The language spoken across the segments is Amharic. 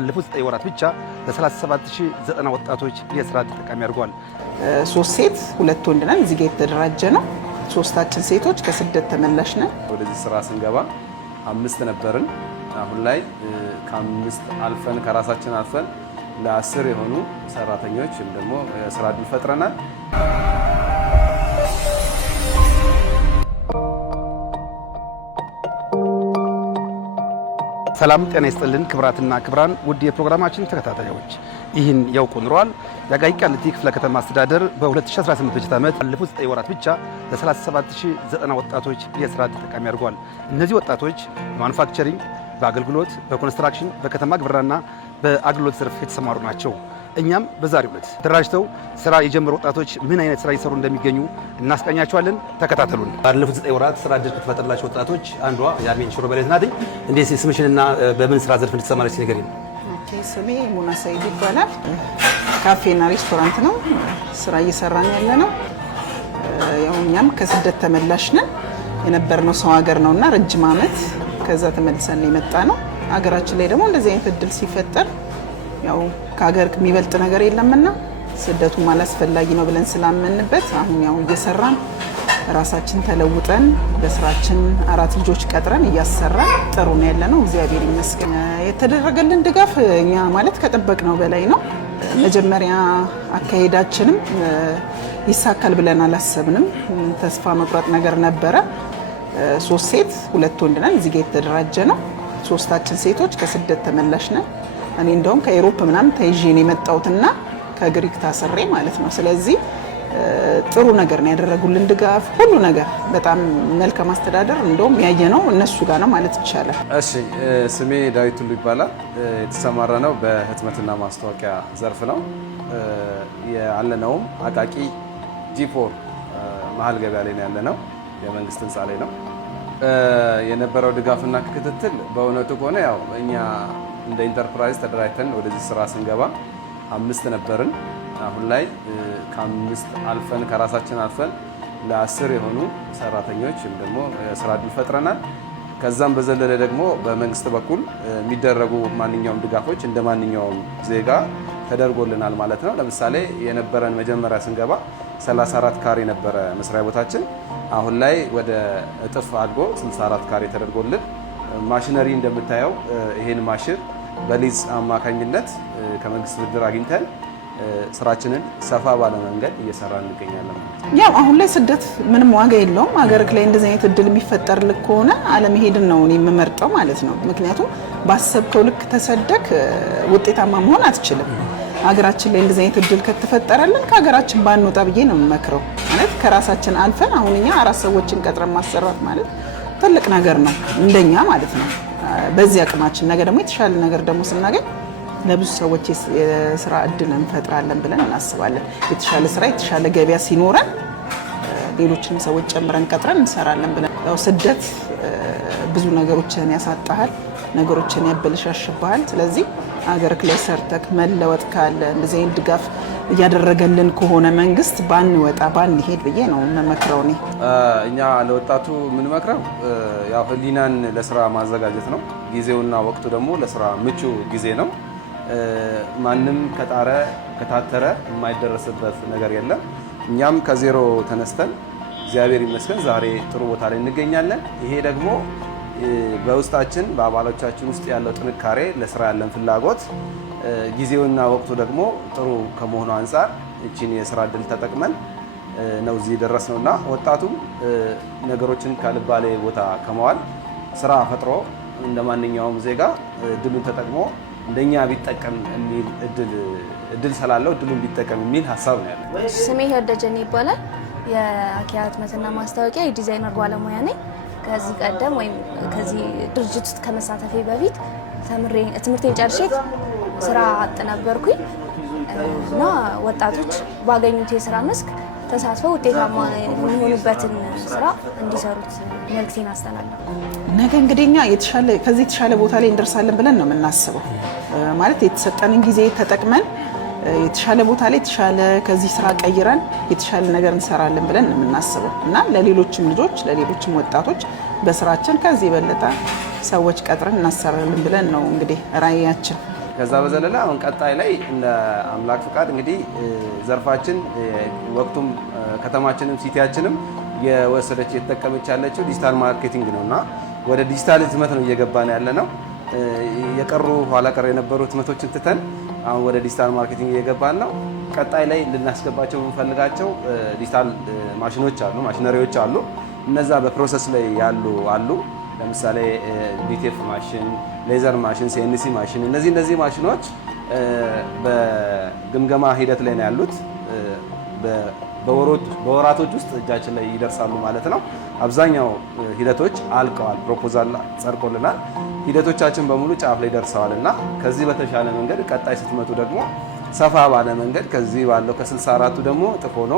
ባለፉት 9 ወራት ብቻ ለ37090 ወጣቶች የስራ ዕድል ተጠቃሚ አድርጓል። 3 ሴት 2 ወንድ ነን። እዚህ ጋር የተደራጀ ነው። 3ታችን ሴቶች ከስደት ተመላሽ ነን። ወደዚህ ስራ ስንገባ 5 ነበርን። አሁን ላይ ከ5 አልፈን ከራሳችን አልፈን ለ10 የሆኑ ሰራተኞች ወይም ደግሞ የስራ ዕድል ፈጥረናል። ሰላም ጤና ይስጥልን ክብራትና ክብራን ውድ የፕሮግራማችን ተከታታዮች፣ ይህን ያውቁ ኑሯል። የአቃቂ ቃሊቲ ክፍለ ከተማ አስተዳደር በ2018 በጀት ዓመት ባለፉት 9 ወራት ብቻ ለ37090 ወጣቶች የስራ ዕድል ተጠቃሚ አድርጓል። እነዚህ ወጣቶች በማኑፋክቸሪንግ፣ በአገልግሎት፣ በኮንስትራክሽን፣ በከተማ ግብርና በአገልግሎት ዘርፍ የተሰማሩ ናቸው። እኛም በዛሬው ዕለት ተደራጅተው ስራ የጀመሩ ወጣቶች ምን አይነት ስራ እየሰሩ እንደሚገኙ እናስቃኛቸዋለን። ተከታተሉን። ባለፉት 9 ወራት ስራ ዕድል ከተፈጠረላቸው ወጣቶች አንዷ ያርሜን ሽሮበሌት ናት። እንዴት ስምሽንና በምን ስራ ዘርፍ እንድትሰማረች ንገሪኝ። ኦኬ፣ ስሜ ሙና ሰይድ ይባላል። ካፌና ሬስቶራንት ነው ስራ እየሰራን ያለ ነው። ያው እኛም ከስደት ተመላሽ ነን። የነበርነው ሰው ሀገር ነውና ረጅም ዓመት ከዛ ተመልሰን የመጣ ነው። ሀገራችን ላይ ደግሞ እንደዚህ አይነት እድል ሲፈጠር ያው ከሀገር የሚበልጥ ነገር የለምና ስደቱ አላስፈላጊ ነው ብለን ስላመንበት አሁን ያው እየሰራን ራሳችን ተለውጠን በስራችን 4 ልጆች ቀጥረን እያሰራን ጥሩ ነው ያለነው። እግዚአብሔር ይመስገን። የተደረገልን ድጋፍ እኛ ማለት ከጠበቅነው በላይ ነው። መጀመሪያ አካሄዳችንም ይሳካል ብለን አላሰብንም። ተስፋ መቁረጥ ነገር ነበረ። 3 ሴት 2 ወንድ ነን። እዚህ ጋር የተደራጀ ነው። 3ታችን ሴቶች ከስደት ተመላሽ ነን። እኔ እንደውም ከአውሮፓ ምናምን ተይዤ ነው የመጣሁትና ከግሪክ ታሰሬ ማለት ነው። ስለዚህ ጥሩ ነገር ነው ያደረጉልን ድጋፍ፣ ሁሉ ነገር በጣም መልካም አስተዳደር እንደውም ያየነው እነሱ ጋር ነው ማለት ይቻላል። እሺ፣ ስሜ ዳዊት ሁሉ ይባላል። የተሰማራ ነው በህትመትና ማስታወቂያ ዘርፍ ነው ያለነውም አቃቂ G4 መሀል ገበያ ላይ ነው ያለነው። የመንግስት ህንፃ ላይ ነው የነበረው ድጋፍና ክትትል። በእውነቱ ከሆነ ያው እኛ እንደ ኢንተርፕራይዝ ተደራጅተን ወደዚህ ስራ ስንገባ 5 ነበርን። አሁን ላይ ከ5 አልፈን ከራሳችን አልፈን ለ10 የሆኑ ሰራተኞች ወይም ደግሞ የስራ ዕድል ፈጥረናል። ከዛም በዘለለ ደግሞ በመንግስት በኩል የሚደረጉ ማንኛውም ድጋፎች እንደ ማንኛውም ዜጋ ተደርጎልናል ማለት ነው። ለምሳሌ የነበረን መጀመሪያ ስንገባ 34 ካሬ ነበረ መስሪያ ቦታችን። አሁን ላይ ወደ እጥፍ አድጎ 64 ካሬ ተደርጎልን ማሽነሪ እንደምታየው ይሄን ማሽን በሊዝ አማካኝነት ከመንግስት ብድር አግኝተን ስራችንን ሰፋ ባለ መንገድ እየሰራን እንገኛለን። ያው አሁን ላይ ስደት ምንም ዋጋ የለውም። ሀገርክ ላይ እንደዚህ አይነት እድል የሚፈጠርልክ ከሆነ አለመሄድን ነው እኔ የምመርጠው ማለት ነው። ምክንያቱም ባሰብከው ልክ ተሰደክ ውጤታማ መሆን አትችልም። ሀገራችን ላይ እንደዚህ አይነት እድል ከተፈጠረልን ከሀገራችን ባንወጣ ብዬ ነው የምመክረው። ማለት ከራሳችን አልፈን አሁን እኛ 4 ሰዎችን ቀጥረን ማሰራት ማለት ትልቅ ነገር ነው እንደኛ ማለት ነው። በዚህ አቅማችን ነገ ደግሞ የተሻለ ነገር ደግሞ ስናገኝ ለብዙ ሰዎች የስራ ዕድል እንፈጥራለን ብለን እናስባለን። የተሻለ ስራ የተሻለ ገበያ ሲኖረን ሌሎችንም ሰዎች ጨምረን ቀጥረን እንሰራለን ብለን። ያው ስደት ብዙ ነገሮችን ያሳጣሃል፣ ነገሮችን ያበለሻሽብሃል። ስለዚህ ሀገርክ ላይ ሰርተክ መለወጥ ካለ እንደዚህ አይነት ድጋፍ እያደረገልን ከሆነ መንግስት ባንወጣ ባንሄድ ብዬ ነው የምመክረው። እኛ ለወጣቱ የምንመክረው ያው ህሊናን ለስራ ማዘጋጀት ነው። ጊዜውና ወቅቱ ደግሞ ለስራ ምቹ ጊዜ ነው። ማንም ከጣረ ከታተረ የማይደረስበት ነገር የለም። እኛም ከዜሮ ተነስተን እግዚአብሔር ይመስገን ዛሬ ጥሩ ቦታ ላይ እንገኛለን። ይሄ ደግሞ በውስጣችን በአባሎቻችን ውስጥ ያለው ጥንካሬ፣ ለስራ ያለን ፍላጎት፣ ጊዜውና ወቅቱ ደግሞ ጥሩ ከመሆኑ አንጻር እቺን የስራ ዕድል ተጠቅመን ነው እዚህ ደረስነውና ወጣቱም ነገሮችን ካልባሌ ቦታ ከመዋል ስራ ፈጥሮ እንደማንኛውም ዜጋ እድሉን ተጠቅሞ እንደኛ ቢጠቀም የሚል እድል ስላለው እድሉን ቢጠቀም የሚል ሀሳብ ነው ያለው። ስሜ ህደጀኔ ይባላል። የአኪያ ህትመትና ማስታወቂያ የዲዛይነር ባለሙያ ነኝ። ከዚህ ቀደም ወይም ከዚህ ድርጅት ውስጥ ከመሳተፌ በፊት ትምህርቴን ጨርሼ ስራ አጥ ነበርኩኝ እና ወጣቶች ባገኙት የስራ መስክ ተሳትፈው ውጤታማ የሚሆኑበትን ስራ እንዲሰሩት መልእክቴን አስተላልፋለሁ። ነገ እንግዲህ እኛ ከዚህ የተሻለ ቦታ ላይ እንደርሳለን ብለን ነው የምናስበው። ማለት የተሰጠንን ጊዜ ተጠቅመን የተሻለ ቦታ ላይ የተሻለ ከዚህ ስራ ቀይረን የተሻለ ነገር እንሰራለን ብለን ነው የምናስበው እና ለሌሎችም ልጆች ለሌሎችም ወጣቶች በስራችን ከዚህ የበለጠ ሰዎች ቀጥረን እናሰራለን ብለን ነው እንግዲህ ራዕያችን። ከዛ በዘለለ አሁን ቀጣይ ላይ እንደ አምላክ ፍቃድ እንግዲህ ዘርፋችን ወቅቱም ከተማችንም ሲቲያችንም የወሰደች የተጠቀመች ያለችው ዲጂታል ማርኬቲንግ ነውና ወደ ዲጂታል ህትመት ነው እየገባን ያለ ነው። የቀሩ ኋላ ቀር የነበሩ ህትመቶችን ትተን አሁን ወደ ዲጂታል ማርኬቲንግ እየገባን ነው። ቀጣይ ላይ ልናስገባቸው የምንፈልጋቸው ዲጂታል ማሽነሪዎች አሉ። እነዛ በፕሮሰስ ላይ ያሉ አሉ። ለምሳሌ ቢቲኤፍ ማሽን፣ ሌዘር ማሽን፣ ሲኤንሲ ማሽን እነዚህ ማሽኖች በግምገማ ሂደት ላይ ነው ያሉት። በወራቶች ውስጥ እጃችን ላይ ይደርሳሉ ማለት ነው። አብዛኛው ሂደቶች አልቀዋል። ፕሮፖዛል ጸድቆልናል። ሂደቶቻችን በሙሉ ጫፍ ላይ ደርሰዋል እና ከዚህ በተሻለ መንገድ ቀጣይ ስትመጡ ደግሞ ሰፋ ባለ መንገድ ከዚህ ባለው ከ64ቱ ደግሞ እጥፍ ሆኖ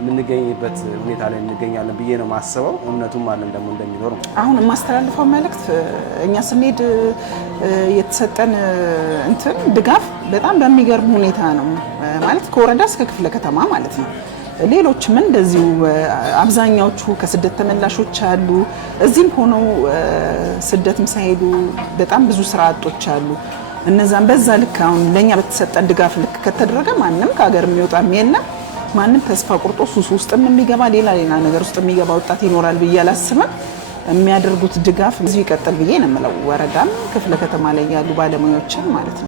የምንገኝበት ሁኔታ ላይ እንገኛለን ብዬ ነው ማስበው። እምነቱም አለን ደግሞ እንደሚኖር ነው። አሁን የማስተላልፈው መልእክት እኛ ስንሄድ የተሰጠን ድጋፍ በጣም በሚገርም ሁኔታ ነው ማለት ከወረዳ እስከ ክፍለ ከተማ ማለት ነው። ሌሎችም እንደዚሁ አብዛኛዎቹ ከስደት ተመላሾች አሉ። እዚህም ሆነው ስደትም ሳይሄዱ በጣም ብዙ ስራ አጦች አሉ። እነዛም በዛ ልክ አሁን ለኛ በተሰጠን ድጋፍ ልክ ከተደረገ ማንም ከሀገር የሚወጣም የለም። ማንም ተስፋ ቆርጦ ሱስ ውስጥም የሚገባ ሌላ ነገር ውስጥ የሚገባ ወጣት ይኖራል ብዬ አላስብም። የሚያደርጉት ድጋፍ እዚሁ ይቀጥል ብዬ ነው የምለው። ወረዳም ክፍለ ከተማ ላይ ያሉ ባለሙያዎችን ማለት ነው።